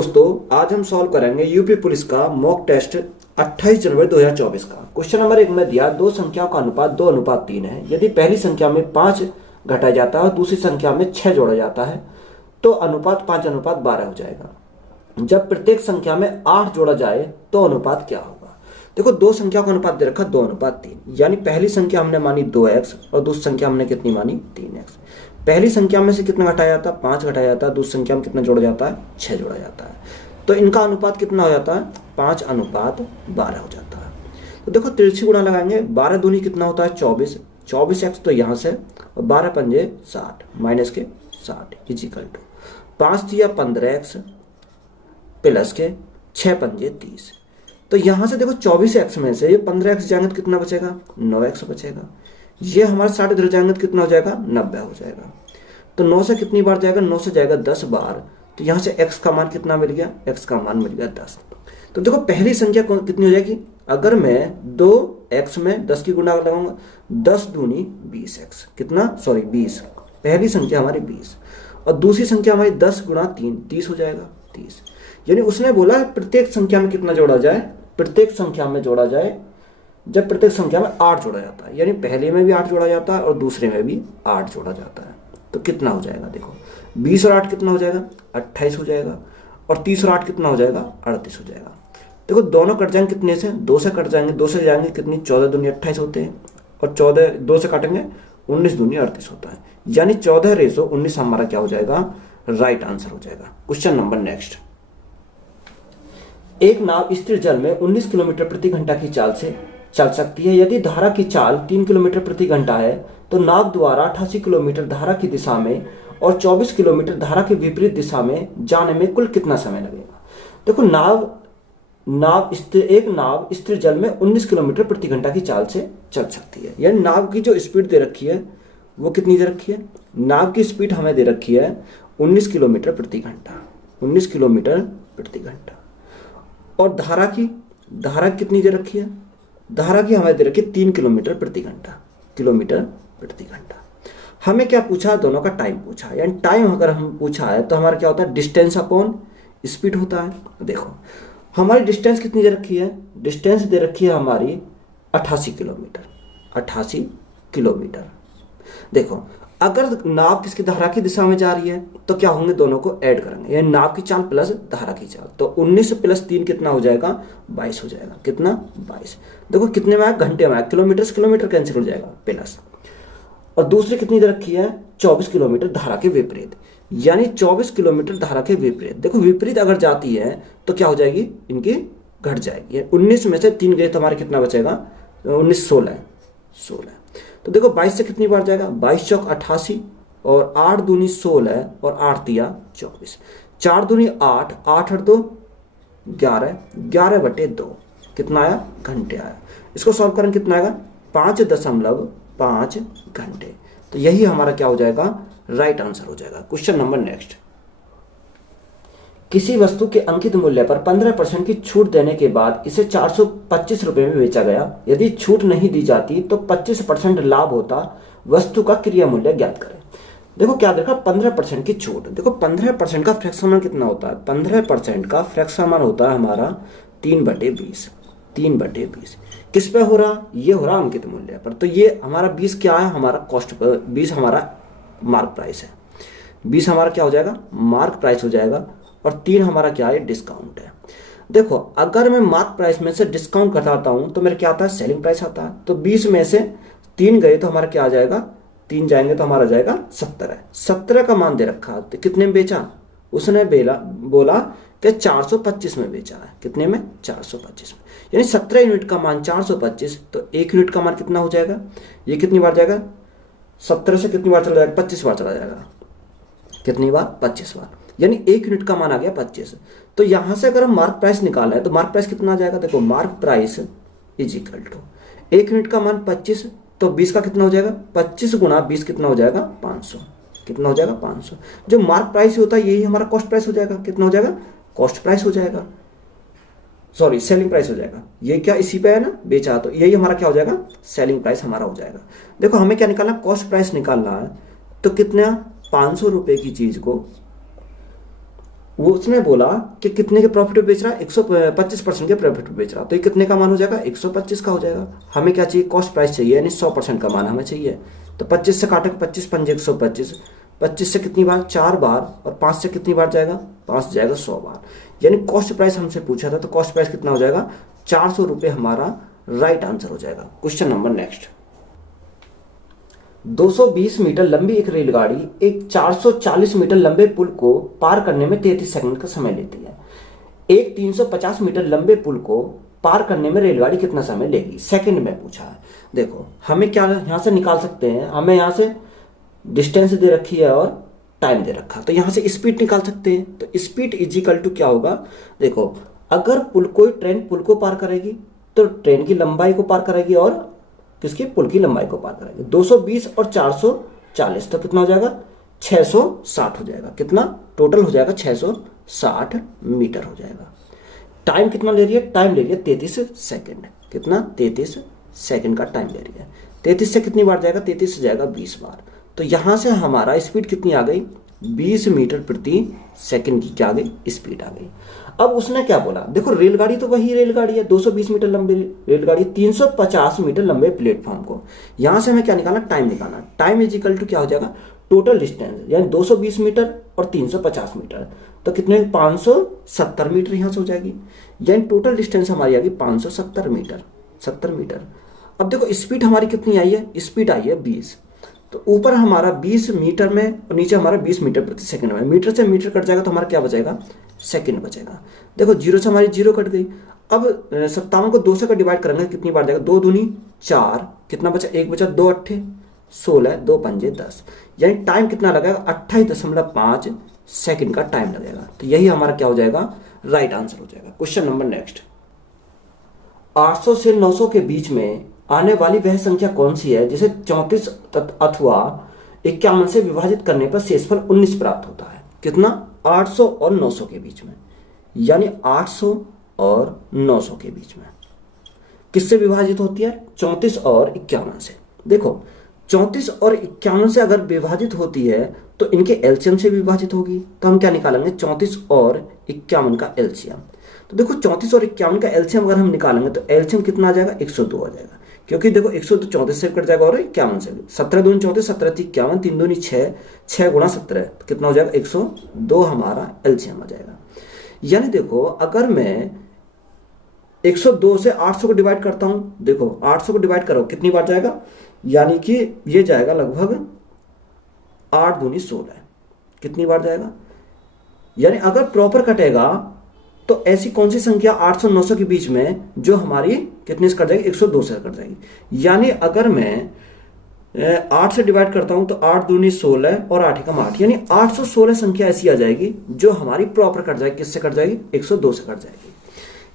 दोस्तों आज हम सॉल्व करेंगे यूपी पुलिस का मॉक टेस्ट 28 जनवरी 2024 का। क्वेश्चन नंबर 1 में दिया दो संख्याओं का अनुपात 2:3 है। यदि पहली संख्या में 5 घटाया जाता है और दूसरी संख्या में 6 जोड़ा जाता है तो अनुपात 5:12 हो जाएगा। जब प्रत्येक संख्या में 8 जोड़ा जाए तो अनुपात क्या होगा। देखो दो संख्या का अनुपात दे रखा 2:3, यानी पहली संख्या हमने मानी 2x और दूसरी संख्या हमने कितनी मानी 3x। पहली संख्या में से कितना घटाया जाता है 5 घटाया जाता है, दूसरी संख्या में कितना जोड़ा जाता है 6 जोड़ा जाता है, तो इनका अनुपात कितना हो जाता है 5:12 हो जाता है। तो देखो तिरछी गुणा लगाएंगे, 12 दूनी कितना होता है 24, 24x तो यहाँ से और 12 पंजे 60 माइनस के 60 इजिकल टू 5 दिया 15x प्लस के 6 पंजे 30। तो यहाँ से देखो 24x में से ये 15x जाएंगे तो कितना बचेगा 9x बचेगा। ये हमारा 60 इधर जाएंगे तो कितना हो जाएगा 90 हो जाएगा। तो 9 से कितनी बार जाएगा 9 से जाएगा 10 बार, तो यहाँ से x का मान कितना मिल गया x का मान मिल गया 10। तो देखो पहली संख्या कितनी हो जाएगी, अगर मैं 2x में 10 की गुणा लगाऊंगा 10 दूनी 20x कितना 20, पहली संख्या हमारी 20 और दूसरी संख्या हमारी 10 गुणा 3 30 हो जाएगा 30। यानी उसने बोला प्रत्येक संख्या में कितना जोड़ा जाए, प्रत्येक संख्या में जोड़ा जाए जब प्रत्येक संख्या में 8 जोड़ा जाता है, यानी पहले में भी 8 जोड़ा जाता है और दूसरे में भी 8 जोड़ा जाता है। तो कितना हो जाएगा देखो 20 और 8 कितना हो जाएगा 28 हो जाएगा और 30 और 8 कितना हो जाएगा 38 हो जाएगा। देखो दोनों कट जाएंगे कितने से 2 से कट जाएंगे, 2 से जाएंगे कितनी 14 दूनी 28 होते हैं और 14 2 से काटेंगे 19 दूनी 38 होता है, यानी 14:19 हमारा क्या हो जाएगा राइट आंसर हो जाएगा। Question number next. एक नाव स्थिर जल में 19 किलोमीटर प्रति घंटा की चाल से चल सकती है। यदि धारा की चाल 3 किलोमीटर प्रति घंटा है तो नाव द्वारा 88 किलोमीटर धारा की दिशा में और 24 किलोमीटर धारा के विपरीत दिशा में जाने में कुल कितना समय लगेगा। देखो एक नाव स्थिर जल में 19 किलोमीटर प्रति घंटा की चाल से चल सकती है, यानी नाव की जो स्पीड दे रखी है वो कितनी दे रखी है, नाव की स्पीड हमें दे रखी है 19 किलोमीटर प्रति घंटा, 19 किलोमीटर प्रति घंटा। और धारा कितनी दे रखी है, धारा की हमें दे रखी है 3 किलोमीटर प्रति घंटा, किलोमीटर प्रति घंटा। हमें क्या पूछा, दोनों का टाइम पूछा, यानी टाइम अगर हम पूछा है तो हमारा क्या होता है डिस्टेंस अपॉन स्पीड होता है। देखो हमारी डिस्टेंस कितनी दे रखी है, डिस्टेंस दे रखी है हमारी 88 किलोमीटर, 88 किलोमीटर। देखो अगर नाव किसकी धारा की दिशा में जा रही है तो क्या होंगे दोनों को ऐड करेंगे, यानी नाव की चाल प्लस धारा की चाल, तो 19 प्लस 3 कितना हो जाएगा 22 हो जाएगा, कितना 22। देखो कितने में आया घंटे में आया, किलोमीटर से किलोमीटर कैंसिल हो जाएगा प्लस। और दूसरी कितनी दे रखी है 24 किलोमीटर धारा के विपरीत, यानी 24 किलोमीटर धारा के विपरीत। देखो विपरीत अगर जाती है तो क्या हो जाएगी इनकी घट जाएगी, 19 में से 3 गए तो हमारे कितना बचेगा 19 16। तो देखो 22 से कितनी बार जाएगा 22 चौक 88 और 8 दूनी 16 और 8 तिया 24, 4 दूनी 8, 8 और 2 11, 11/2 कितना आया घंटे आया। इसको सॉल्व करें कितना आएगा 5.5 घंटे। तो यही हमारा क्या हो जाएगा राइट आंसर हो जाएगा। Question number next. किसी वस्तु के अंकित मूल्य पर 15% की छूट देने के बाद इसे 425 रुपए में बेचा गया। यदि छूट नहीं दी जाती तो 25% लाभ होता। वस्तु का क्रय मूल्य ज्ञात करें। देखो क्या देखा 15% की छूट। देखो 15% का फ्रैक्शन मान कितना होता है, 15% का फ्रैक्शन मान होता है हमारा 3/20, 3/20। किस पे हो रहा, ये हो रहा अंकित मूल्य पर। तो ये हमारा 20 क्या है हमारा कॉस्ट पर, 20 हमारा मार्क प्राइस है, 20 हमारा क्या हो जाएगा मार्क प्राइस हो जाएगा और 3 हमारा क्या है डिस्काउंट है। देखो अगर मैं मार्क प्राइस में से डिस्काउंट घटाता हूं तो मेरा क्या आता है सेलिंग प्राइस आता है। तो 20 में से 3 गए तो हमारा क्या आ जाएगा, 3 जाएंगे तो हमारा जाएगा 70 है। 70 का मान दे रखा, तो कितने में बेचा, उसने बोला कि 425 में बेचा है। कितने में 425 में, यानी 17 यूनिट का मान 425, तो 1 यूनिट का मान कितना हो जाएगा, ये कितनी बार जाएगा 17 से कितनी बार चला जाएगा 25 बार चला जाएगा, कितनी बार 25 बार, यानी 1 यूनिट का मान आ गया 25। तो यहां से अगर हम मार्क प्राइस निकाला है तो मार्क प्राइस कितना आ जाएगा, देखो mark price is equal to 1 unit का मान 25, तो 20 का कितना हो जाएगा 25 गुणा 20 कितना हो जाएगा 500, कितना हो जाएगा 500। जो मार्क प्राइस होता है यही हमारा कॉस्ट प्राइस हो जाएगा, कितना हो जाएगा कॉस्ट प्राइस हो जाएगा, सॉरी सेलिंग प्राइस हो जाएगा। ये क्या इसी पे है ना बेचा, तो यही हमारा क्या हो जाएगा सेलिंग प्राइस हमारा हो जाएगा। देखो हमें क्या निकालना कॉस्ट प्राइस निकालना है, तो कितना 500 रुपए की चीज को वो उसने बोला कि कितने के प्रॉफिट पे बेच रहा है, 125% के प्रॉफिट पे बेच रहा, तो ये कितने का मान हो जाएगा, 125 का हो जाएगा। हमें क्या चाहिए, कॉस्ट प्राइस चाहिए, यानी 100% का मान हमें चाहिए। तो 25 से काटेंगे, 25 पंजे 125, 25 से कितनी बार, 4 बार, और 5 से कितनी बार जाएगा, 5 जाएगा 100 बार। यानी कॉस्ट प्राइस हमसे पूछा था, तो कॉस्ट प्राइस कितना हो जाएगा, 400 रुपये हमारा राइट आंसर हो जाएगा। क्वेश्चन नंबर नेक्स्ट, 220 मीटर लंबी एक रेलगाड़ी एक 440 मीटर लंबे पुल को पार करने में 33 सेकंड का समय लेती है। एक 350 मीटर लंबे पुल को पार करने में रेलगाड़ी कितना समय लेगी, सेकंड में पूछा है। देखो हमें क्या यहां से निकाल सकते हैं, हमें यहां से डिस्टेंस दे रखी है और टाइम दे रखा, तो यहां से स्पीड निकाल सकते हैं। तो स्पीड इजिकल टू क्या होगा, देखो अगर कोई ट्रेन पुल को पार करेगी तो ट्रेन की लंबाई को पार करेगी और किसकी, पुल की लंबाई को पार करेगी। 220 और 440 तो कितना हो जाएगा, 660 हो जाएगा। कितना टोटल हो जाएगा, 660 मीटर हो जाएगा। टाइम कितना ले रही है, टाइम ले रही है 33 सेकंड। कितना, 33 सेकंड का टाइम ले रही है। 33 से कितनी बार जाएगा, 33 से जाएगा 20 बार। तो यहां से हमारा स्पीड कितनी आ गई, 20 मीटर प्रति सेकंड की क्या आ गई, स्पीड आ गई। अब उसने क्या बोला, देखो रेलगाड़ी तो वही रेलगाड़ी है, 220 मीटर लंबी रेलगाड़ी, 350 मीटर लंबे प्लेटफॉर्म को, यहां से हमें क्या निकालना, टाइम निकालना। टाइम इज इक्वल टू क्या हो जाएगा, टोटल डिस्टेंस, यानी 220 मीटर और 350 मीटर, तो कितने, 570 मीटर यहां से हो जाएगी। यानी टोटल डिस्टेंस हमारी आ गई 570 मीटर, 70 मीटर। अब देखो स्पीड हमारी कितनी आई है, स्पीड आई है 20, तो ऊपर हमारा 20 मीटर में और नीचे हमारा 20 मीटर प्रति सेकंड में। मीटर से मीटर कट जाएगा तो हमारा क्या बचेगा, सेकंड बचेगा। देखो जीरो से हमारी जीरो कट गई। अब 57 को 2 से डिवाइड करेंगे कितनी बार जाएगा, 2 दूनी 4, कितना बचा, 1 बचा, 2 अट्ठे 16, 2 पंजे 10, यानी टाइम कितना लगेगा, 28.5 सेकंड का टाइम लगेगा। तो यही हमारा क्या हो जाएगा, राइट आंसर हो जाएगा। क्वेश्चन नंबर नेक्स्ट, 800 से 900 के बीच में आने वाली वह संख्या कौन सी है जिसे 34 अथवा 51 से विभाजित करने पर शेषफल 19 प्राप्त होता है। कितना, 800 और 900 के बीच में, यानी 800 और 900 के बीच में किससे विभाजित होती है, 34 और 51 से। देखो 34 और 51 से अगर विभाजित होती है तो इनके एलसीएम से विभाजित होगी, तो हम क्या निकालेंगे, 34 और 51 का एलसीएम। तो देखो 34 और 51 का एलसीएम अगर हम निकालेंगे तो एलसीएम कितना आ जाएगा, 102 आ जाएगा, क्योंकि देखो 102 34 से कट जाएगा और 51 से भी, 17 दूनी 34, 17 3 51, 3 दूनी 6, 6 गुणा 17, तो कितना हो जाएगा, 102 हमारा एलसीएम आ जाएगा। यानी देखो अगर मैं 102 से 800 को डिवाइड करता हूं, देखो 800 को डिवाइड करो कितनी बार जाएगा, यानी कि ये जाएगा लगभग 8 दूनी 16, कितनी बार जाएगा। यानी अगर प्रॉपर कटेगा तो ऐसी कौन सी संख्या 800 900 के बीच में जो हमारी कितने से कट जाएगी, 102 से कट जाएगी। यानी अगर मैं 8 से डिवाइड करता हूं तो 8 दूनी 16 और 8 एकम 8, यानी 816 संख्या ऐसी आ जाएगी जो हमारी प्रॉपर कट जाएगी, किससे कट जाएगी, 102 से कट जाएगी।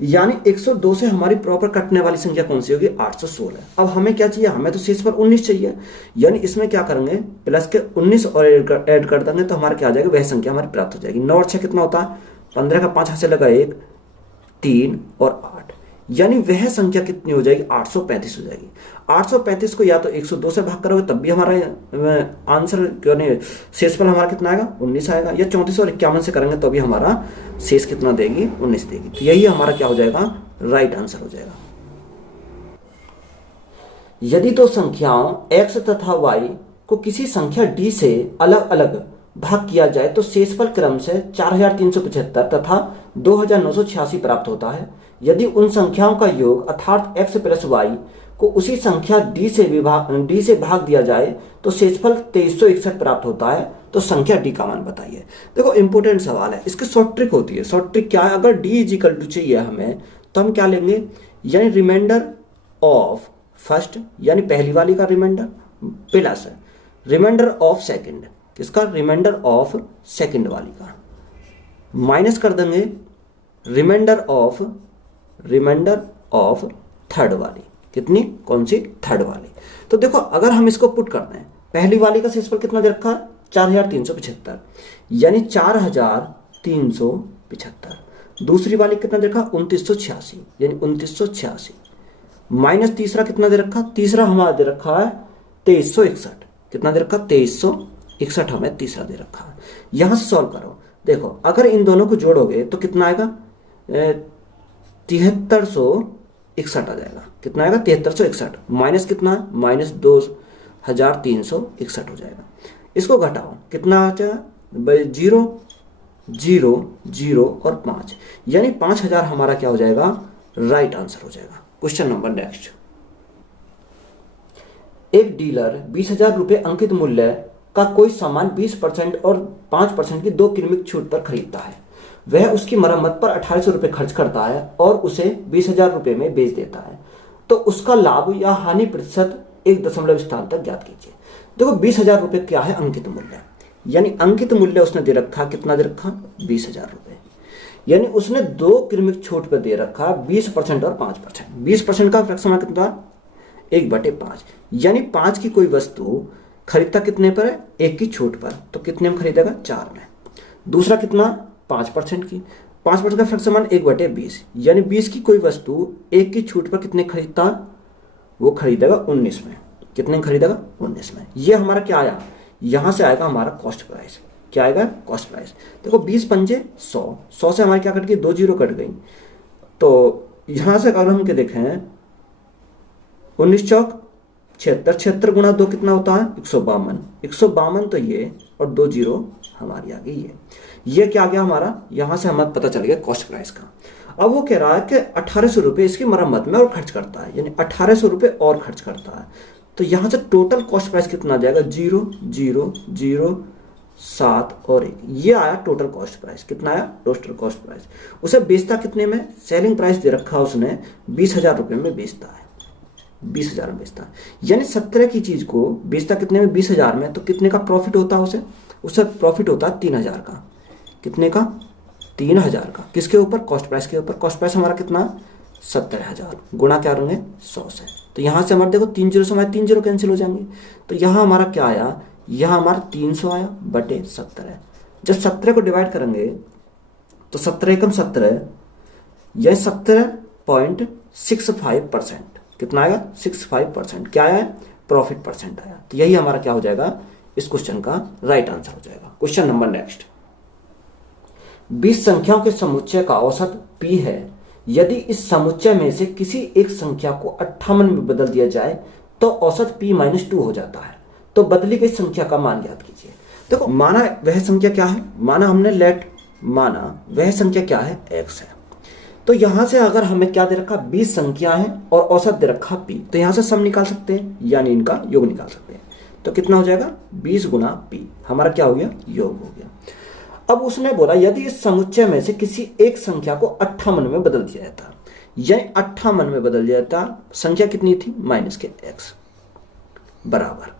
यानी 102 से हमारी प्रॉपर कटने वाली संख्या कौन सी होगी, 816। अब हमें क्या चाहिए, हमें तो शेष पर 19 चाहिए, यानी इसमें क्या करेंगे, प्लस के 19 और ऐड कर देंगे तो हमारा क्या आ जाएगा, वह संख्या हमारी प्राप्त हो जाएगी। 9 और 6 कितना होता है, 15 का 5 हाथ से लगा 1, 3 और 8, यानी वह संख्या कितनी हो जाएगी, 835 हो जाएगी। 835 को या तो 102 से भाग करोगे तब भी हमारा आंसर यानी शेषफल हमारा कितना आएगा, 19 आएगा, या 34 और 51 से करेंगे तो भी हमारा शेष कितना देगी, 19 देगी। तो यही हमारा क्या हो जाएगा, राइट आंसर हो जाएगा। यदि दो संख्याओं x तथा y को किसी संख्या d से अलग अलग भाग किया जाए तो शेषफल क्रम से 4375 तथा 2986 प्राप्त होता है। यदि उन संख्याओं का योग अर्थात x प्लस y को उसी संख्या d से भाग दिया जाए तो शेषफल 2361 प्राप्त होता है। तो संख्या d का मान बताइए। देखो इंपोर्टेंट सवाल है, इसकी शॉर्ट ट्रिक होती है। शॉर्ट ट्रिक क्या है, अगर d इज इक्वल टू चाहिए हमें तो हम क्या लेंगे, यानी रिमाइंडर ऑफ फर्स्ट यानी पहली वाली का remainder plus remainder of second, किसका, रिमाइंडर ऑफ सेकंड वाली का, माइनस कर देंगे रिमाइंडर ऑफ थर्ड वाली, कितनी, कौन सी, थर्ड वाली। तो देखो अगर हम इसको पुट करते हैं, पहली वाली का शेषफल कितना दे रखा है, 4375, यानी 4375। दूसरी वाली कितना दे रखा, 2986, यानी 2986, माइनस तीसरा कितना दे रखा, तीसरा हमारा दे रखा है 2361, कितना दे रखा, 2361 हमें तीसरा दे रखा है। यहां से सॉल्व करो देखो अगर इन दोनों को जोड़ोगे तो कितना आएगा, 7361 आ जाएगा। कितना आएगा, 7361 माइनस कितना, माइनस 2361 हो जाएगा। इसको घटाओ, कितना आ जाएगा भाई, 0 0 0 और 5, यानी 5000 हमारा क्या हो जाएगा, राइट आंसर हो जाएगा। Question number next. एक डीलर 20,000 रुपये अंकित मूल्य का कोई सामान 20% और 5% की 2 क्रमिक छूट पर खरीदता है। वह उसकी मरम्मत पर 1800 रुपये खर्च करता है और उसे 20,000 रुपये में बेच देता है। तो उसका लाभ या हानि प्रतिशत 1 स्थान तक ज्ञात कीजिए। देखो 20,000 रुपये क्या है, अंकित मूल्य, यानी अंकित मूल्य उसने दे रखा, कितना दे रखा, 20,000 रुपये, यानी उसने 2 क्रमिक छूट पर दे रखा 20% और 5%। 20% का फ्रैक्शन कितना, 1/5, यानी 5 की कोई वस्तु खरीदता कितने पर है, 1 की छूट पर, तो कितने में खरीदेगा, 4 में। दूसरा कितना, 5% की, 5% का फ्रैक्शन 1/20, यानी 20 की कोई वस्तु 1 की छूट पर कितने खरीदता, वो खरीदेगा 19 में। कितने में खरीदेगा, 19 में। ये हमारा क्या आया, यहां से आएगा हमारा कॉस्ट प्राइस। क्या आएगा, कॉस्ट प्राइस। देखो 20 पंजे 100, 100 से हमारी क्या कट गई, 2 जीरो कट गई। तो यहां से अगर हम क्या देखें, 19 चौक 76, 76 गुणा 2 कितना होता है, 152, 152 तो ये, और 2 जीरो हमारी आ गई ये क्या आ गया हमारा, यहां से हमें पता चल गया कॉस्ट प्राइस का। अब वो कह रहा है कि 1800 रुपये इसकी मरम्मत में और खर्च करता है, यानी 1800 रुपये और खर्च करता है। तो यहां से टोटल कॉस्ट प्राइस कितना आ जाएगा, 0 0 0 7 और 1, ये आया टोटल कॉस्ट प्राइस। कितना आया, टोटल कॉस्ट प्राइस। उसे बेचता कितने में, सेलिंग प्राइस दे रखा उसने 20,000 रुपये में बेचता है, 20,000 में बेचता है, यानी 17 की चीज को बेचता कितने में, 20,000 में। तो कितने का प्रॉफिट होता है उसे प्रॉफिट होता है 3,000 का। कितने का, 3,000 का। किसके ऊपर, कॉस्ट प्राइस के ऊपर। कॉस्ट प्राइस हमारा कितना, 17,000 गुणा क्या होंगे, 100 से। तो यहां से हमारे देखो 3 जीरो से हमारे 3 जीरो कैंसिल हो जाएंगे। तो यहां हमारा क्या आया, यहां हमारा 300 आया बटे 17। जब 17 को डिवाइड करेंगे तो 17 एकम 17, यह 17.65%। कितना आएगा, 65%। क्या आया, प्रॉफिट परसेंट आया। तो यही हमारा क्या हो जाएगा, इस क्वेश्चन का राइट आंसर हो जाएगा। Question number next. 20 संख्याओं के समुच्चय का औसत p है। यदि इस समुच्चय में से किसी एक संख्या को 58 में बदल दिया जाए तो औसत p-2 हो जाता है। तो बदली गई संख्या का मान ज्ञात कीजिए। देखो माना वह संख्या क्या है, माना हमने माना वह संख्या क्या है, x है। तो यहां से अगर हमें क्या दे रखा, 20 संख्या है और औसत दे रखा p, तो यहां से सम निकाल सकते हैं, यानी इनका योग निकाल सकते हैं। तो कितना हो जाएगा, 20 गुना p, हमारा क्या हो गया, योग हो गया। अब उसने बोला यदि इस समुच्चय में से किसी एक संख्या को 58 में बदल दिया जाता, यानी 58 में बदल दिया जाता, संख्या कितनी थी, माइनस के x बराबर।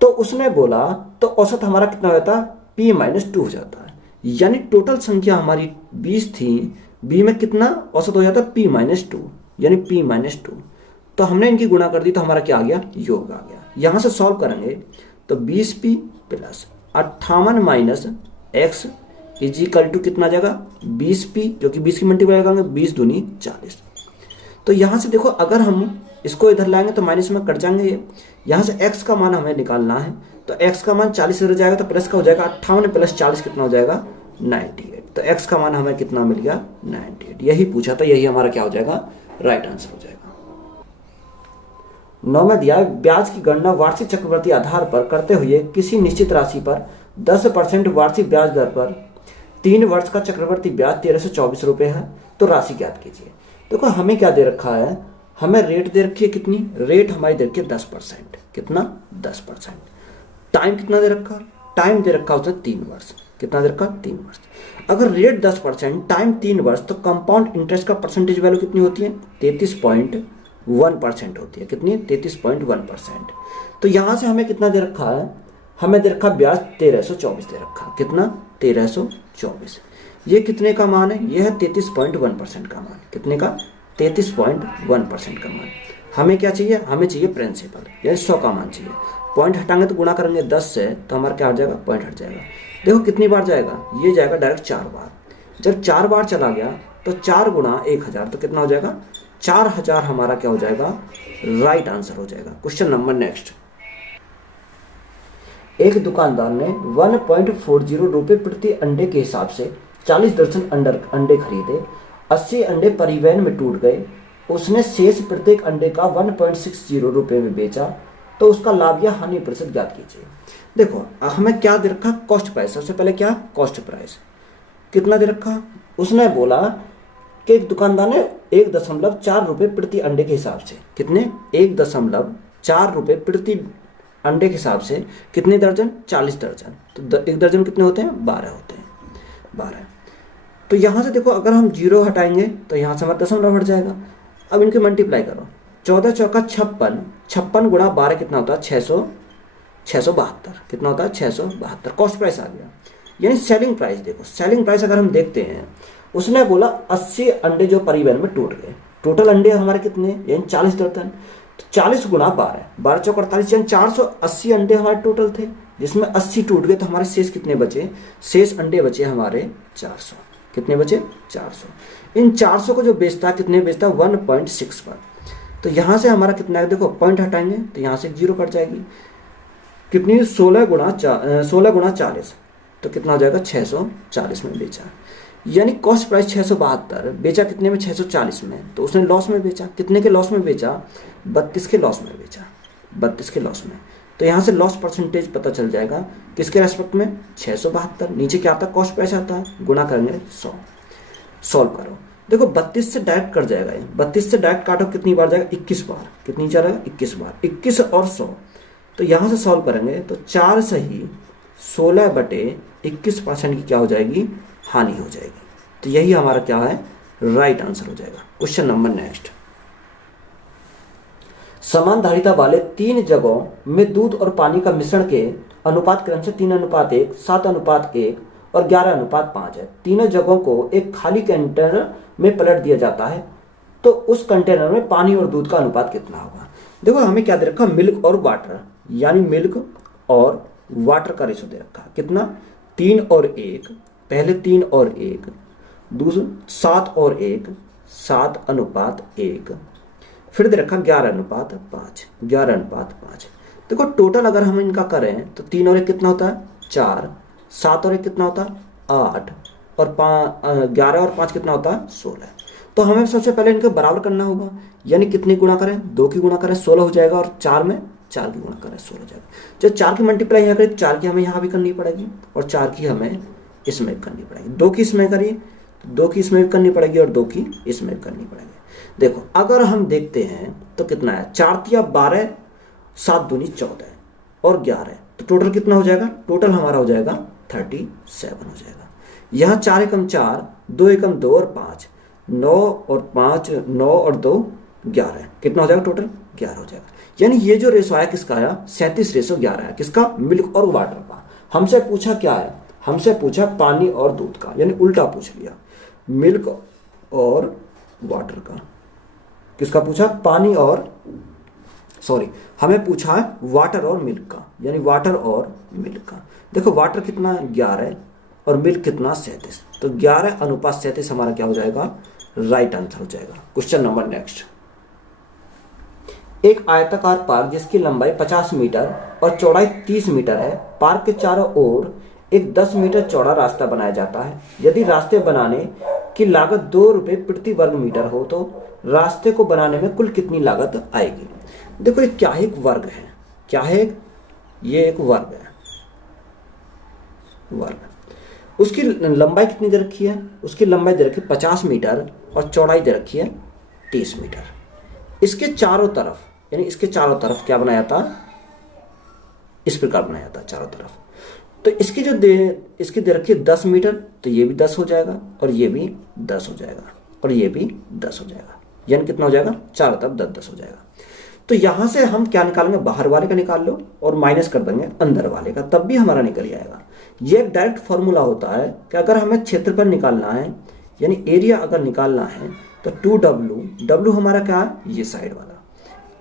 तो उसने बोला तो औसत हमारा कितना हो जाता, p-2 हो जाता है, यानी टोटल संख्या हमारी 20 थी, b में कितना औसत हो जाता, p-2, यानी p-2। तो हमने इनकी गुणा कर दी तो हमारा क्या आ गया, योग आ गया। यहां से सॉल्व करेंगे तो 20p plus 58 minus x is equal to कितना आ जाएगा, 20p, क्योंकि 20 की मल्टीप्लाई करेंगे, 20 दूनी 40। तो यहां से देखो अगर हम इसको इधर लाएंगे तो माइनस में कट जाएंगे। यहां से x का मान हमें निकालना है, तो x का मान 40 हो जाएगा, तो प्लस का हो जाएगा 58 प्लस 40 कितना हो जाएगा, 98। तो x का मान हमें कितना मिल गया, 98। यही पूछा था, यही हमारा क्या हो जाएगा, राइट आंसर हो जाएगा। 9 में दिया ब्याज की गणना वार्षिक चक्रवृद्धि आधार पर करते हुए किसी निश्चित राशि पर 10% वार्षिक ब्याज दर पर 3 वर्ष का चक्रवृद्धि ब्याज 1324 रुपये है। तो राशि ज्ञात कीजिए। देखो हमें क्या दे रखा है, हमें रेट दे रखी है, कितनी रेट हमारी दे रखी है, 10%। कितना, 10%। टाइम कितना दे रखा, टाइम दे रखा उसने 3 वर्ष। कितना दे रखा, 3 वर्ष। अगर रेट 10%, टाइम 3 वर्ष, तो कंपाउंड इंटरेस्ट का परसेंटेज वैल्यू कितनी होती है, 33.1% होती है। कितनी, 33.1%। तो यहां से हमें कितना दे रखा है, हमें दे रखा ब्याज 1324 दे रखा। कितना, 1324। ये कितने का मान है, यह है 33.1% का मान। कितने का, 33.1% का मान। हमें क्या चाहिए, हमें चाहिए प्रिंसिपल, यानी 100 का मान चाहिए। पॉइंट हटाएंगे तो गुणा करेंगे 10 से, तो हमारा क्या हट जाएगा, पॉइंट हट जाएगा। देखो कितनी बार जाएगा, ये जाएगा डायरेक्ट 4 बार। जब 4 बार चला गया तो 4 गुणा 1000, तो कितना हो जाएगा, 4000 हमारा क्या हो जाएगा, राइट आंसर हो जाएगा। Question number next. एक दुकानदार ने 1.40 रुपये प्रति अंडे के हिसाब से 40 दर्जन अंडे खरीदे। 80 अंडे परिवहन में टूट गए। उसने शेष प्रत्येक अंडे का 1.60 रुपये में बेचा, तो उसका लाभ या हानि प्रतिशत ज्ञात कीजिए। देखो हमें क्या दे रखा, कॉस्ट प्राइस। सबसे पहले क्या, कॉस्ट प्राइस कितना दे रखा। उसने बोला कि एक दुकानदार ने 1.4 रुपये प्रति अंडे के हिसाब से, कितने, 1.4 रुपये प्रति अंडे के हिसाब से कितने दर्जन, 40 दर्जन। तो एक दर्जन कितने होते हैं, 12 होते हैं, 12। तो यहाँ से देखो अगर हम 0 हटाएंगे तो यहाँ से हमारा दशमलव हट जाएगा। अब इनके मल्टीप्लाई करो, 14 चौका 56, 56 गुणा 12 कितना होता है, 672। कितना होता है, 672। कॉस्ट प्राइस आ गया। यानी सेलिंग प्राइस, देखो सेलिंग प्राइस अगर हम देखते हैं, उसने बोला 80 अंडे जो परिवहन में टूट गए। टोटल अंडे हमारे कितने, यानी 40 दर्जन। तो 40 गुणा 12, 12 चौक 48, यानी 480 अंडे हमारे टोटल थे, जिसमें 80 टूट गए। तो हमारे शेष कितने बचे, शेष अंडे बचे हमारे 400। कितने बचे, 400। इन 400 को जो बेचता है, कितने बेचता है, 1.61। तो यहाँ से हमारा कितना है, देखो पॉइंट हटाएंगे तो यहाँ से 0 कट जाएगी। कितनी, 16 गुणा 40, तो कितना हो जाएगा, 640 में बेचा। यानी कॉस्ट प्राइस 672, बेचा कितने में, 640 में। तो उसने लॉस में बेचा। कितने के लॉस में बेचा, 32 के लॉस में बेचा, 32 के लॉस में। तो यहाँ से लॉस परसेंटेज पता चल जाएगा किसके रेस्पेक्ट में, 672। नीचे क्या आता है, कॉस्ट प्राइस आता है, गुणा करेंगे 100। सॉल्व करो, देखो 32 से डायरेक्ट कट जाएगा। 32 से डायरेक्ट काटो, कितनी बार जाएगा, 21 बार। कितनी जाएगा, 21 बार। 21 और 100, तो यहाँ से सॉल्व करेंगे तो 4 सही 16/21% की क्या हो जाएगी, हानि हो जाएगी। तो यही हमारा क्या है, राइट आंसर हो जाएगा। Question number next. समान धारिता वाले 3 जगहों में दूध और पानी का मिश्रण के अनुपात क्रम से 3:1, 7:1 और 11:5 है। तीनों जगहों को एक खाली कंटेनर में पलट दिया जाता है, तो उस कंटेनर में पानी और दूध का अनुपात कितना होगा। देखो हमें क्या दे रखा, मिल्क और वाटर, यानी मिल्क और वाटर का रेशो दे रखा। कितना, 3 और 1, पहले 3 और 1, दूसरा 7 और 1, 7:1, फिर दे रखा 11:5, 11:5। देखो टोटल अगर हम इनका करें तो 3 और 1 कितना होता है, 4, 7 और 1 कितना होता है, 8, और 11 और 5 कितना होता है, 16। तो हमें सबसे पहले इनके बराबर करना होगा, यानी कितनी गुणा करें, 2 की गुणा करें 16 हो जाएगा, और 4 में 4 की गुणा करें 16 हो जाएगा। जब 4 की मल्टीप्लाई यहाँ करें, 4 की हमें यहाँ भी करनी पड़ेगी, और 4 की हमें इसमें भी करनी पड़ेगी। 2 की इसमें करिए, 2 की इसमें भी करनी पड़ेगी, और 2 की इसमें भी करनी पड़ेगी। देखो अगर हम देखते हैं तो कितना है, 4 12, 7 दूनी 14 और 11, तो टोटल कितना हो जाएगा, टोटल हमारा हो जाएगा 37 हो जाएगा। यहाँ 4 एकम 4, 2 एकम 2 और 5, 9 और 5, 9 और 2 11, कितना हो जाएगा, टोटल 11 हो जाएगा। यानी ये जो रेशो आया किसका आया, 37:11 है। किसका, मिल्क और वाटर का। हमसे पूछा क्या है, हमसे पूछा पानी और दूध का, यानी उल्टा पूछ लिया, मिल्क और वाटर का। किसका पूछा, पानी और, सॉरी हमें पूछा है वाटर और मिल्क का, यानी वाटर और मिल्क का। देखो वाटर कितना, 11 और मिल्क कितना, 37। तो 11:37 हमारा क्या हो जाएगा, राइट आंसर हो जाएगा। Question number next. एक आयताकार पार्क जिसकी लंबाई 50 मीटर और चौड़ाई 30 मीटर है, पार्क के चारों ओर एक 10 मीटर चौड़ा रास्ता बनाया जाता है। यदि रास्ते बनाने की लागत 2 रुपये प्रति वर्ग मीटर हो, तो रास्ते को बनाने में कुल कितनी लागत आएगी। देखो ये क्या है, एक वर्ग है, क्या है, ये एक वर्ग है, वर्ग। उसकी लंबाई कितनी दे रखी है, उसकी लंबाई दे रखी है 50 मीटर और चौड़ाई दे रखी है 30 मीटर। इसके चारों तरफ, यानी इसके चारों तरफ क्या बनाया था, इस प्रकार बनाया था चारों तरफ। तो इसकी जो इसकी दे रखी है 10 मीटर, तो ये भी 10 हो जाएगा, और ये भी 10 हो जाएगा, और ये भी 10 हो जाएगा। यानी कितना हो जाएगा, चारों तरफ 10-10 हो जाएगा। तो यहां से हम क्या निकालेंगे, बाहर वाले का निकाल लो और माइनस कर देंगे अंदर वाले का, तब भी हमारा निकल जाएगा। ये एक डायरेक्ट फॉर्मूला होता है कि अगर हमें क्षेत्रफल निकालना है, यानी एरिया अगर निकालना है, तो 2W, W हमारा क्या है, ये साइड वाला,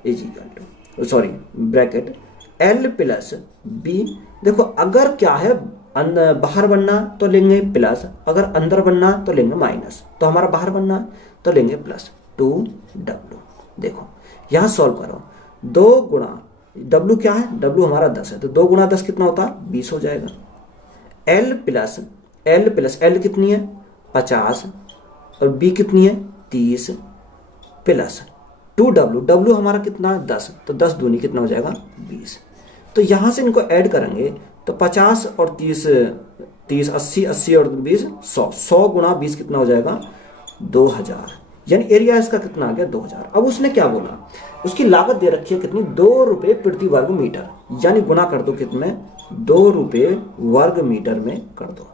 is equal to, sorry bracket L plus B। देखो अगर क्या है, बाहर बनना तो लेंगे प्लस, अगर अंदर बनना तो लेंगे माइनस। तो हमारा बाहर बनना तो लेंगे प्लस 2W। देखो यहाँ सॉल्व करो, 2 गुणा डब्लू क्या है, डब्लू हमारा 10 है, तो 2 गुणा 10 कितना होता है, 20 हो जाएगा। एल प्लस एल कितनी है, 50, और बी कितनी है, 30, प्लस 2W, डब्लू हमारा कितना है, 10, तो 10 दूनी कितना हो जाएगा, 20। तो यहाँ से इनको ऐड करेंगे तो 50 और 30, 80, 80 और 20, 100, 100 गुणा 20 कितना हो जाएगा, 2000, यानी एरिया इसका कितना आ गया, 2000। अब उसने क्या बोला, उसकी लागत दे रखी है कितनी, 2 रुपये प्रति वर्ग मीटर, यानी गुणा कर दो कितने, 2 रुपये वर्ग मीटर में कर दो,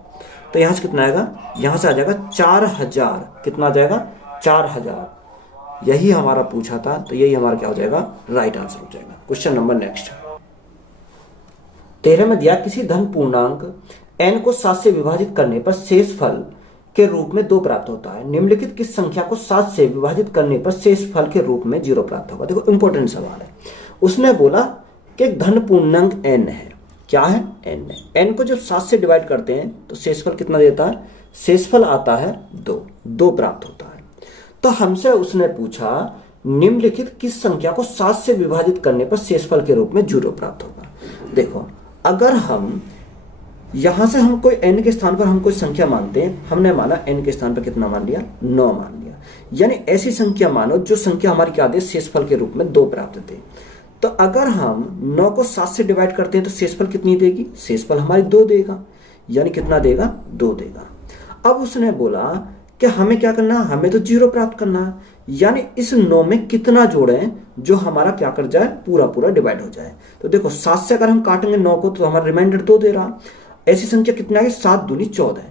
तो यहाँ से कितना आएगा, यहाँ से आ जाएगा 4000, कितना आ जाएगा, 4000। यही हमारा पूछा था, तो यही हमारा क्या हो जाएगा, राइट आंसर हो जाएगा। क्वेश्चन नंबर नेक्स्ट 13 में दिया, किसी धन पूर्णांक n को 7 से विभाजित करने पर शेषफल के रूप में 2 प्राप्त होता है। निम्नलिखित किस संख्या को 7 से विभाजित करने पर शेषफल के रूप में 0 प्राप्त होगा। देखो इंपॉर्टेंट सवाल है। उसने बोला कि धन पूर्णांक n है, क्या है, n है। n को जब 7 से डिवाइड करते हैं तो शेषफल कितना देता है, शेषफल आता है 2 प्राप्त होता है। तो हमसे उसने पूछा निम्नलिखित किस संख्या को 7 से विभाजित करने पर शेषफल के रूप में 0 प्राप्त होगा। देखो अगर हम यहां से हम कोई n के स्थान पर हम कोई संख्या मानते हैं, हमने माना n के स्थान पर कितना मान लिया, 9 मान लिया, यानी ऐसी संख्या मानो जो संख्या हमारी क्या दे, शेषफल के रूप में 2 प्राप्त दे। तो अगर हम 9 को 7 से डिवाइड करते हैं तो शेषफल कितनी देगी, शेषफल हमारी 2 देगा, यानी कितना देगा, 2 देगा। अब उसने बोला कि हमें क्या करना है, हमें तो 0 प्राप्त करना है, यानी इस 9 में कितना जोड़ें जो हमारा क्या कर जाए, पूरा डिवाइड हो जाए। तो देखो 7 से अगर हम काटेंगे 9 को तो हमारा रिमाइंडर 2 दे रहा। ऐसी संख्या कितना है, 7 दूनी 14,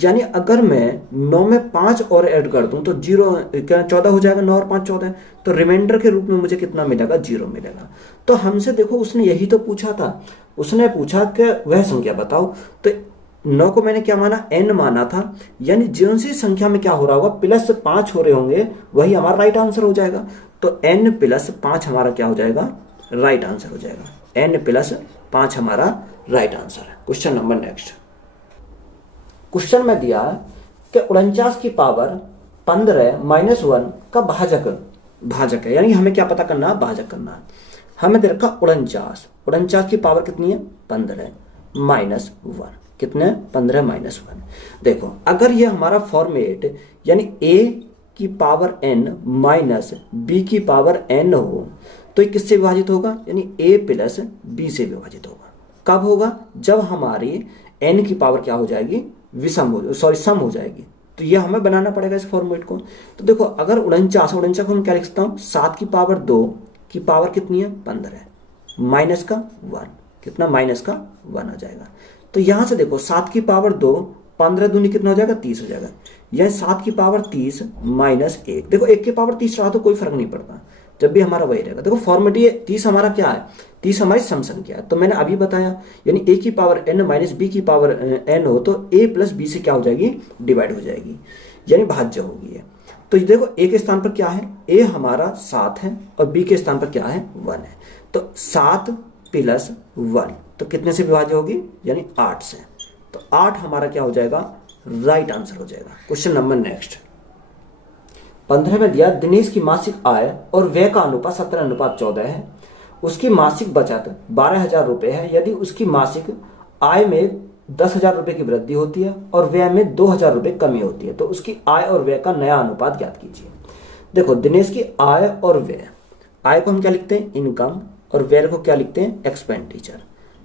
यानी अगर मैं 9 में 5 और ऐड कर दूं तो 14 हो जाएगा, 9 और 5 14, तो रिमाइंडर के रूप में मुझे कितना मिलेगा, 0 मिलेगा। तो हमसे देखो उसने यही तो पूछा था, उसने पूछा कि वह संख्या बताओ। तो 9 को मैंने क्या माना, n माना था, यानी जिन सी संख्या में क्या हो रहा होगा, +5 हो रहे होंगे, वही हमारा राइट आंसर हो जाएगा। तो n + 5 हमारा क्या हो जाएगा, राइट आंसर हो जाएगा। n + 5 हमारा राइट आंसर है। क्वेश्चन नंबर नेक्स्ट, क्वेश्चन में दिया कि 49 की पावर 15 - 1 का भाजक है, यानी हमें क्या पता करना है, भाजक करना है। हमें दे रखा 49 की पावर कितनी है, 15 - 1, कितने, 15 - 1। देखो अगर ये हमारा फॉर्मेट यानी a की पावर n माइनस b की पावर n हो तो ये किससे विभाजित होगा, यानी a + b से विभाजित होगा। कब होगा, जब हमारी n की पावर क्या हो जाएगी, सम हो जाएगी। तो ये हमें बनाना पड़ेगा इस फॉर्मेट को। तो देखो अगर 49 को हम क्या लिख सकता हूँ, 7 की पावर 2 की पावर कितनी है, 15, माइनस का 1, कितना, माइनस का 1 आ जाएगा। तो यहां से देखो 7 की पावर 2, 15 दूनी कितना हो जाएगा, 30 हो जाएगा, यह 7 की पावर 30 - 1। देखो 1 की पावर 30 रहा तो कोई फर्क नहीं पड़ता, जब भी हमारा वही रहेगा। देखो फॉर्मेट ये 30 हमारा क्या है, 30 हमारी सम संख्या है, तो मैंने अभी बताया, यानी a की पावर n माइनस b की पावर n हो तो a + b से क्या हो जाएगी, डिवाइड हो जाएगी, यानी भाज्य होगी ये। तो देखो a के स्थान पर क्या है, a हमारा 7 है और b के स्थान पर क्या है, 1 है। तो 7 + 1 तो कितने से विभाज्य होगी, यानी 8 से। तो 8 हमारा क्या हो जाएगा, राइट आंसर हो जाएगा। क्वेश्चन नंबर नेक्स्ट 15 में दिया, दिनेश की मासिक आय और व्यय का अनुपात 17:14 है। उसकी मासिक बचत 12,000 रुपये है। यदि उसकी मासिक आय में 10,000 रुपये की वृद्धि होती है और व्यय में 2,000 रुपये कमी होती है, तो उसकी आय और व्यय का नया अनुपात ज्ञात कीजिए। देखो दिनेश की आय और व्यय, आय को हम क्या लिखते हैं, इनकम, और व्यय को क्या लिखते हैं, एक्सपेंडिचर,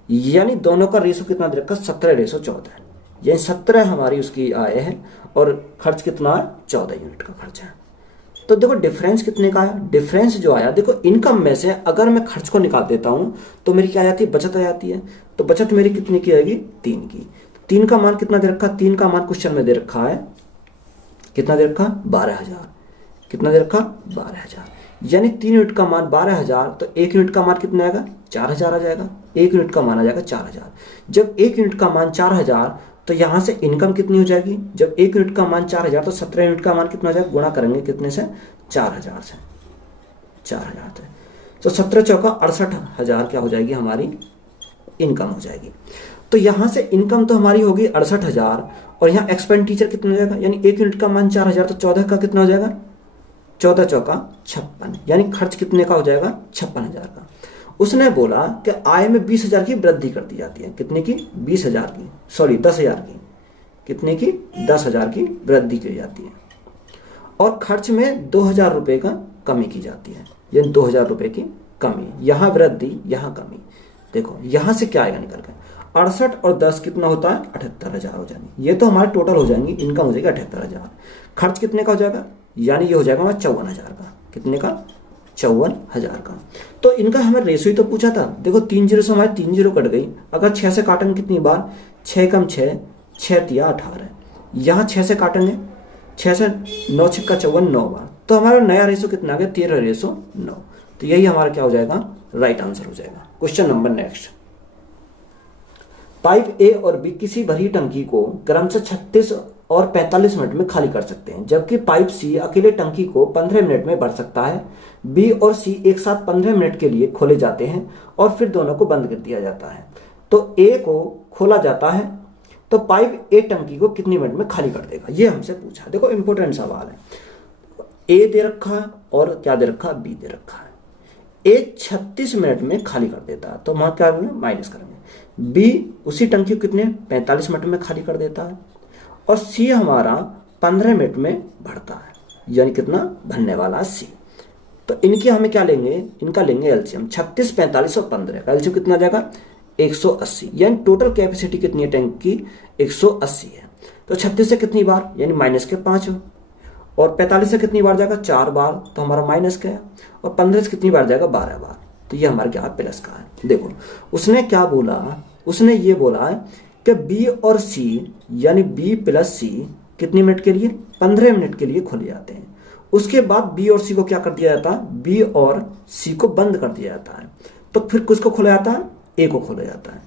यानी दोनों का रेशो कितना दे रखा, 17:14, यानी 17 हमारी उसकी आय है और खर्च कितना है, 14 यूनिट का खर्च है। तो देखो डिफरेंस कितने का है, डिफरेंस जो आया, देखो इनकम में से अगर मैं खर्च को निकाल देता हूं तो मेरी क्या आ जाती है, बचत आ जाती है। तो बचत मेरी कितनी की आएगी, 3 की। 3 का मान कितना दे रखा, 3 का मान क्वेश्चन में दे रखा है, कितना दे रखा, 12,000, कितना दे रखा, 12,000, यानी 3 यूनिट का मान 12,000, तो 1 यूनिट का मान कितना आएगा, 4,000 आ जाएगा। 1 यूनिट का मान आ जाएगा 4,000। जब 1 यूनिट का मान 4,000 तो यहां से इनकम कितनी हो जाएगी, जब 1 यूनिट का मान 4,000 तो 17 यूनिट का मान कितना हो जाएगा, गुणा करेंगे कितने से, 4,000 से, 4,000 से। तो 17 चौका 68,000 क्या हो जाएगी, हमारी इनकम हो जाएगी। तो यहां से इनकम तो हमारी होगी 68,000 और यहाँ एक्सपेंडिचर कितना हो जाएगा, यानी 1 यूनिट का मान 4,000 तो 14 का कितना हो जाएगा, 14 चौका 56, यानी खर्च कितने का हो जाएगा, 56,000 का। उसने बोला कि आय में 20,000 की वृद्धि कर दी जाती है। कितने की? 20,000 की, सॉरी 10,000 की। कितने की? 10,000 की वृद्धि की जाती है। और खर्च में 2,000 रुपये का कमी की जाती है, यानी 2,000 रुपये की कमी। यहाँ वृद्धि, यहाँ कमी। देखो यहाँ से क्या आएगा निकल कर, 68 और 10 कितना होता है? 78,000 हो जाएंगे। ये तो हमारे टोटल हो जाएंगी, इनकम हो जाएगी 78,000। खर्च कितने का हो जाएगा? यानी ये हो जाएगा हमारा 54,000 का। कितने का? 54,000 का। तो इनका हमें रेशियो तो पूछा था। देखो 3 जीरो से हमारे 3 जीरो कट गई। अगर 6 से काटेंगे कितनी बार? 6 कम 6, 6 तिया 18। यहाँ 6 से काटेंगे, 6 से 9 छिक्का 54, 9 बार। तो हमारा नया रेशो कितना आ गया? 13:9। तो यही हमारा क्या हो जाएगा? राइट आंसर हो जाएगा। Question number next. पाइप ए और बी किसी भरी टंकी को क्रमशः 36 और 45 मिनट में खाली कर सकते हैं, जबकि पाइप सी अकेले टंकी को 15 मिनट में भर सकता है। बी और सी एक साथ 15 मिनट के लिए खोले जाते हैं और फिर दोनों को बंद कर दिया जाता है। तो ए को खोला जाता है, तो पाइप ए टंकी को कितनी मिनट में खाली कर देगा? ये हमसे पूछा। देखो इंपॉर्टेंट सवाल है। ए दे रखा है और क्या दे रखा है? बी दे रखा है। ए 36 मिनट में खाली कर देता है, तो वहां क्या करेंगे? माइनस करेंगे। बी उसी टंकी को कितने? 45 मिनट में खाली कर देता है। और सी हमारा 15 मिनट में भरता है, यानी कितना भरने वाला? सी। तो इनकी हमें क्या लेंगे? इनका लेंगे एलसीएम। 36, 45 और 15 का एलसीएम कितना जाएगा? 180। यानी टोटल कैपेसिटी कितनी है टैंक की? 180 है। तो 36 से कितनी बार? यानी माइनस के 5। और 45 से कितनी बार जाएगा? 4 बार, तो हमारा माइनस का है। और 15 से कितनी बार जाएगा? 12 बार। तो ये हमारा क्या? प्लस का है। देखो उसने क्या बोला? उसने ये बोला है कि बी और सी, यानी बी प्लस सी कितनी मिनट के लिए? 15 मिनट के लिए खोले जाते हैं। उसके बाद बी और सी को क्या कर दिया जाता है? बी और सी को बंद कर दिया जाता है। तो फिर किसको खोला जाता है? ए को खोला जाता है।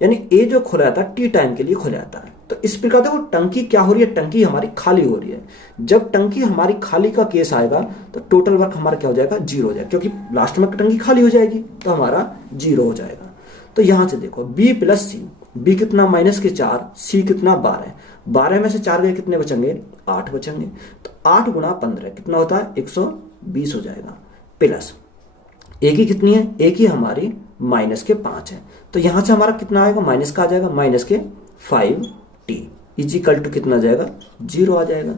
यानी ए जो खोला जाता है टी टाइम के लिए खोला जाता है। तो इस प्रकार देखो टंकी क्या हो रही है? टंकी हमारी खाली हो रही है। जब टंकी हमारी खाली का केस आएगा तो टोटल वर्क हमारा क्या हो जाएगा? 0 हो जाएगा, क्योंकि लास्ट में टंकी खाली हो जाएगी, तो हमारा 0 हो जाएगा। तो यहां से देखो बी प्लस सी, बी कितना? माइनस के 4, सी कितना? 12। 12 में से 4 गए, कितने बचेंगे? 8 बचेंगे। तो 8 गुणा 15 कितना होता है? 120 हो जाएगा। प्लस ए की कितनी है? ए की हमारी माइनस के 5 है। तो यहां से हमारा कितना आएगा? माइनस का आ जाएगा, माइनस के 5t इजिकल टू कितना जाएगा? 0 आ जाएगा।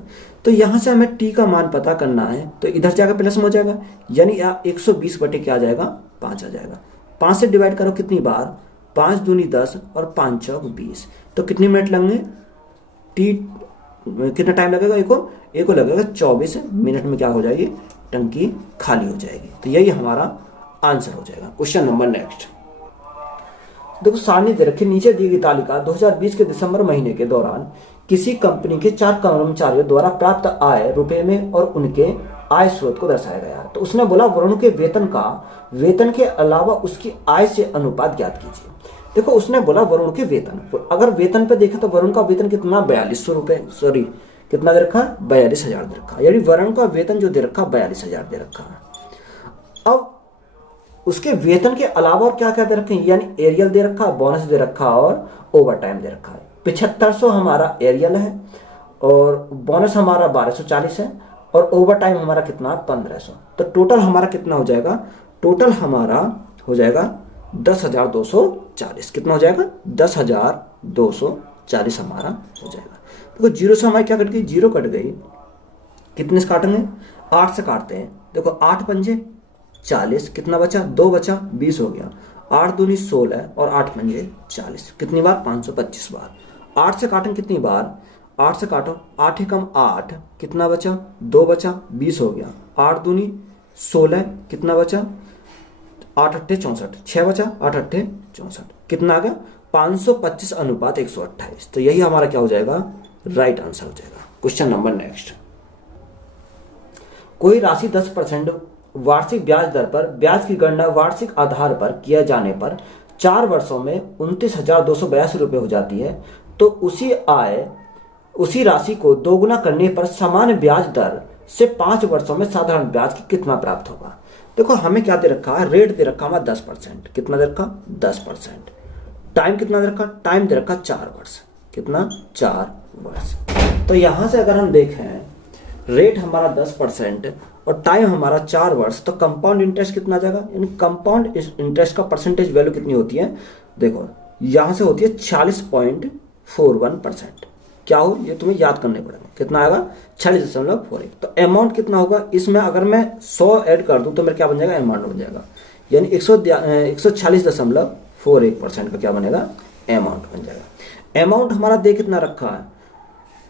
तो यहां से हमें t का मान पता करना है, तो इधर जाकर प्लस में हो जाएगा, यानी 120 बटे क्या आ जाएगा? 5 आ जाएगा। 5 से डिवाइड करो कितनी बार? 5 दूनी 10 और 5 चौक 20। तो कितने मिनट लगेंगे? टी कितना टाइम लगेगा? ए को लगेगा 24 मिनट में क्या हो जाएगी? टंकी खाली हो जाएगी। तो यही हमारा आंसर हो जाएगा। Question number next. देखो सारणी दे रखी, नीचे दी गई तालिका 2020 के दिसंबर महीने के दौरान किसी कंपनी के 4 कर्मचारियों द्वारा प्राप्त आय रुपए में और उनके आय स्रोत को दर्शाया गया। तो उसने बोला वरुण के वेतन के अलावा उसकी आय से अनुपात ज्ञात कीजिए। देखो उसने बोला वरुण के वेतन, अगर वेतन पे देखे तो वरुण का वेतन कितना? 4200 रुपए, सॉरी कितना दे रखा? 42,000 दे रखा। यानी वरुण का वेतन जो दे रखा 42,000 दे रखा है। अब उसके वेतन के अलावा और क्या क्या दे रखे हैं? यानी एरियल दे रखा, बोनस दे रखा और ओवर टाइम दे रखा है। 7500 हमारा एरियल है और बोनस हमारा 1240 है और ओवर टाइम हमारा कितना? 1500। तो टोटल हमारा कितना हो जाएगा? टोटल हमारा हो जाएगा 10,240। कितना हो जाएगा? 10,240 हमारा हो जाएगा। देखो 0 से हमारी क्या कट गई? 0 कट गई। कितने से काटेंगे? 8 से काटते हैं। देखो 8 पंजे 40, कितना बचा? 2 बचा, 20 हो गया। 8 दूनी 16 और 8 पंजे 40। कितनी बार? 525 बार। 8 से काटें कितनी बार? 8 से काटो, 8 कम 8, कितना बचा? 2 बचा, 20 हो गया। 8 दूनी 16, कितना बचा? 8 अट्ठे 64, 6 बचा, 8 अट्ठे 64, कितना आ गया? 525 अनुपात 128। तो यही हमारा क्या हो जाएगा? राइट आंसर हो जाएगा। Question number next. कोई राशि 10% वार्षिक ब्याज दर पर ब्याज की गणना वार्षिक आधार पर किया जाने पर 4 वर्षों में 29,282 रुपये हो जाती है, तो उसी राशि को दोगुना करने पर समान ब्याज दर से 5 वर्षों में साधारण ब्याज की कितना प्राप्त होगा? देखो हमें क्या दे रखा है? रेट दे रखा हमारा 10%। कितना दे रखा? 10%। टाइम कितना दे रखा? टाइम दे रखा 4 वर्ष। कितना? 4 वर्ष। तो यहां से अगर हम देखें रेट हमारा 10% और टाइम हमारा 4 वर्ष, तो कंपाउंड इंटरेस्ट कितना आ जाएगा, यानी कंपाउंड इंटरेस्ट का परसेंटेज वैल्यू कितनी होती है, देखो यहां से होती है 46.41%। क्या हो, ये तुम्हें याद करने पड़ेगा, कितना आएगा 46.41। तो अमाउंट कितना होगा, इसमें अगर मैं 100 ऐड कर दूं तो मेरा क्या बन जाएगा, अमाउंट बन जाएगा, यानी 146.41% का क्या बनेगा, अमाउंट बन जाएगा। अमाउंट हमारा दे कितना रखा है,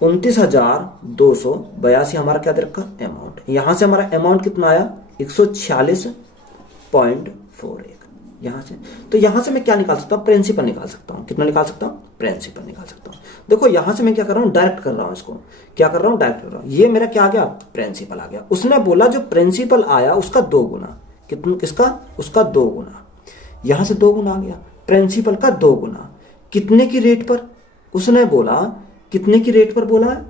29,282 हमारा क्या दे रखा अमाउंट। यहां से हमारा अमाउंट कितना आया 146.41 यहां से। तो यहां से मैं क्या निकाल सकता हूं, प्रिंसिपल निकाल सकता हूं। कितना निकाल सकता हूं, प्रिंसिपल निकाल सकता हूं। देखो यहां से मैं क्या कर रहा हूं, डायरेक्ट कर रहा हूं, इसको क्या कर रहा हूं, डायरेक्ट कर रहा हूं। ये मेरा क्या आ गया, प्रिंसिपल आ गया। उसने बोला जो प्रिंसिपल आया उसका 2 गुना, कितना, किसका, उसका 2 गुना। यहां से 2 गुना आ गया, प्रिंसिपल का 2 गुना, कितने की रेट पर, उसने बोला कितने की रेट पर बोला है,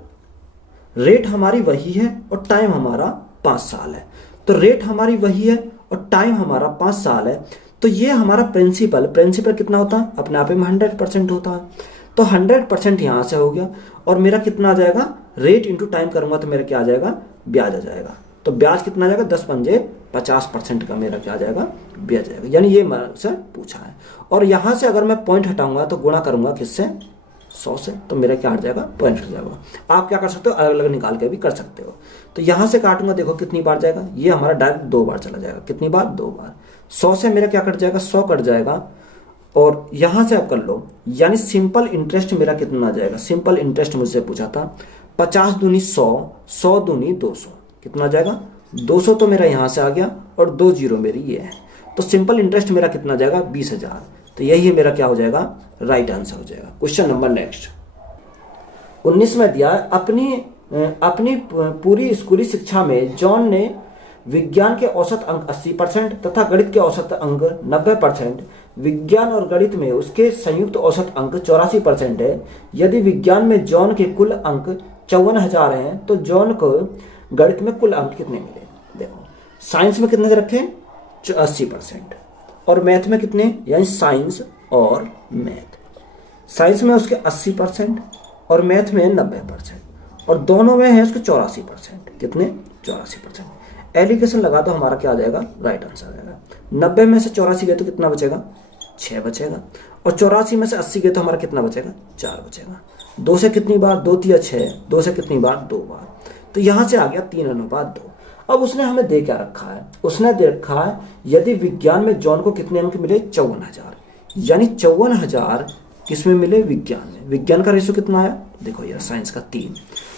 रेट हमारी वही है और टाइम हमारा 5 साल है। तो रेट हमारी वही है और टाइम हमारा 5 साल है, तो ये हमारा प्रिंसिपल कितना होता है, अपने आप में 100% होता है। तो 100% यहां से हो गया और मेरा कितना आ जाएगा, रेट इंटू टाइम करूंगा तो मेरा क्या आ जाएगा, ब्याज आ जाएगा। तो ब्याज कितना आ जाएगा, 10 पंजे 50% का मेरा क्या आ जाएगा, ब्याज आएगा। यानी ये मुझसे पूछा है। और यहां से अगर मैं पॉइंट हटाऊंगा तो गुणा करूंगा किससे, 100 से, तो मेरा क्या हट जाएगा, पॉइंट हट जाएगा। आप क्या कर सकते हो, अलग अलग निकाल के भी कर सकते हो। तो यहां से काटूंगा, देखो कितनी बार जाएगा, ये हमारा डायरेक्ट 2 बार चला जाएगा। कितनी बार, 2 बार। 100 से मेरा क्या कट जाएगा, 100 कट जाएगा। और यहां से आप कर लो, यानी सिंपल इंटरेस्ट मेरा कितना आ जाएगा, सिंपल इंटरेस्ट मुझसे पूछा था, 50 दूनी 100, 100 दूनी 200, कितना आ जाएगा 200। तो मेरा यहां से आ गया और 2 जीरो मेरी ये है। तो सिंपल इंटरेस्ट मेरा कितना जाएगा, 20,000। तो यही मेरा क्या हो जाएगा, राइट आंसर हो जाएगा। क्वेश्चन नंबर नेक्स्ट 19 में दिया, अपनी पूरी स्कूली शिक्षा में जॉन ने विज्ञान के औसत अंक 80% तथा गणित के औसत अंक 90%, विज्ञान और गणित में उसके संयुक्त औसत अंक 84% है। यदि विज्ञान में जॉन के कुल अंक 54,000 हैं तो जॉन को गणित में कुल अंक कितने मिले। देखो साइंस में कितने रखे, 80%, और मैथ में कितने, यानी साइंस और मैथ, साइंस में उसके 80% और मैथ में 90%, और दोनों में है उसके 84%। कितने, 84%। एलिगेशन लगा तो हमारा क्या आ जाएगा, राइट आंसर आ जाएगा। 90 में से 84 गए तो कितना बचेगा, 6 बचेगा। और 84 में से 80 गए तो हमारा कितना बचेगा, 4 बचेगा। 2 से कितनी बार, 2 तिया 6, 2 से कितनी बार, 2 बार। तो यहां से आ गया 3:2। अब उसने हमें दे क्या रखा है, उसने दे रखा है यदि विज्ञान में जॉन को कितने अंक मिले, 54,000, यानी 54,000 किसमें मिले, विज्ञान में। विज्ञान का रेशियो कितना आया, देखो यार, साइंस का 3,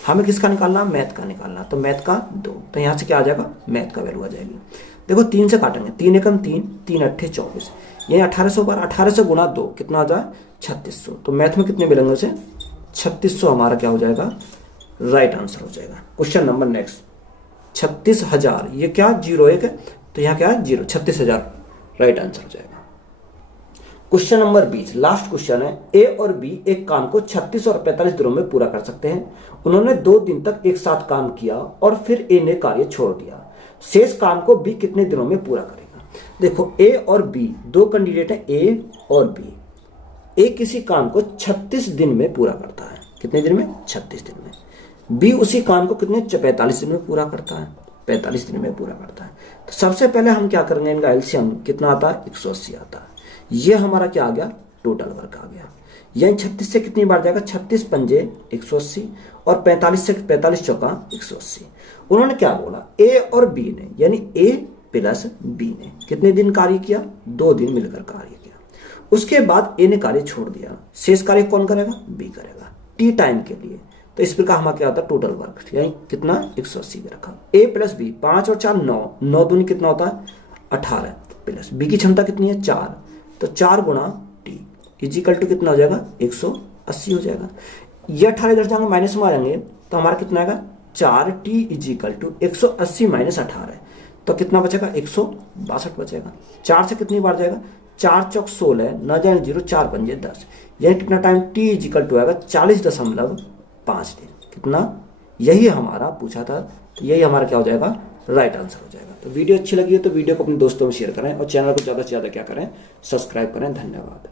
हमें किसका निकालना, मैथ का निकालना, तो मैथ का 2। तो यहां से क्या आ जाएगा, मैथ का वैल्यू आ जाएगी। देखो 3 से काटेंगे, 3 एकम 3, 3 अट्ठे 24, ये 1800 बार, 1800 गुणा 2 कितना आ जाए, 3600। तो मैथ में कितने मिलेंगे उसे, 3600 हमारा क्या हो जाएगा, राइट आंसर हो जाएगा। क्वेश्चन नंबर नेक्स्ट 36,000, ये क्या 01 है, तो यहाँ क्या है 0, 36,000 राइट आंसर हो जाएगा। क्वेश्चन नंबर 20 लास्ट क्वेश्चन है, ए और बी एक काम को 36 और 45 दिनों में पूरा कर सकते हैं। उन्होंने 2 दिन तक एक साथ काम किया और फिर ए ने कार्य छोड़ दिया। शेष काम को बी कितने दिनों में पूरा करेगा। देखो ए और बी, 2 कैंडिडेट है, ए और बी। ए किसी काम को 36 दिन में पूरा करता है, कितने दिन में, 36 दिन में। बी उसी काम को कितने, 45 दिन में पूरा करता है, 45 दिन में पूरा करता है। तो सबसे पहले हम क्या करेंगे, इनका एलसीएम कितना आता है, 180 आता है। ये हमारा क्या आ गया, टोटल वर्क आ गया। यानी 36 से कितनी बार जाएगा, 36 पंजे 180 और 45 से 45 चौका 180। उन्होंने क्या बोला, ए और बी ने, यानी ए प्लस बी ने कितने दिन कार्य किया, 2 दिन मिलकर कार्य किया। उसके बाद ए ने कार्य छोड़ दिया, शेष कार्य कौन करेगा, बी करेगा, टी टाइम के लिए। तो इस प्रकार हमारा क्या होता है, टोटल वर्क, यानी कितना 180 में रखा। ए प्लस बी, 5 और 4 9, 9 दूनी कितना होता है 18, प्लस बी की क्षमता कितनी है 4, तो 4 गुणा टी इजिकल टू कितना हो जाएगा, 180 हो जाएगा। ये 18 इधर जाएंगे माइनस में आ जाएंगे तो हमारा कितना आएगा, 4t इजिकल टू 180 माइनस 18, तो कितना बचेगा, 162 बचेगा। 4 से कितनी बार जाएगा, 4 चौक 16, न जाए 0, 4 पंजे 10, यानी कितना टाइम t इजिकल टू आएगा 40.5 दिन। कितना, यही हमारा पूछा था, तो यही हमारा क्या हो जाएगा, राइट आंसर हो जाएगा। तो वीडियो अच्छी लगी है तो वीडियो को अपने दोस्तों में शेयर करें और चैनल को ज़्यादा से ज़्यादा क्या करें, सब्सक्राइब करें। धन्यवाद।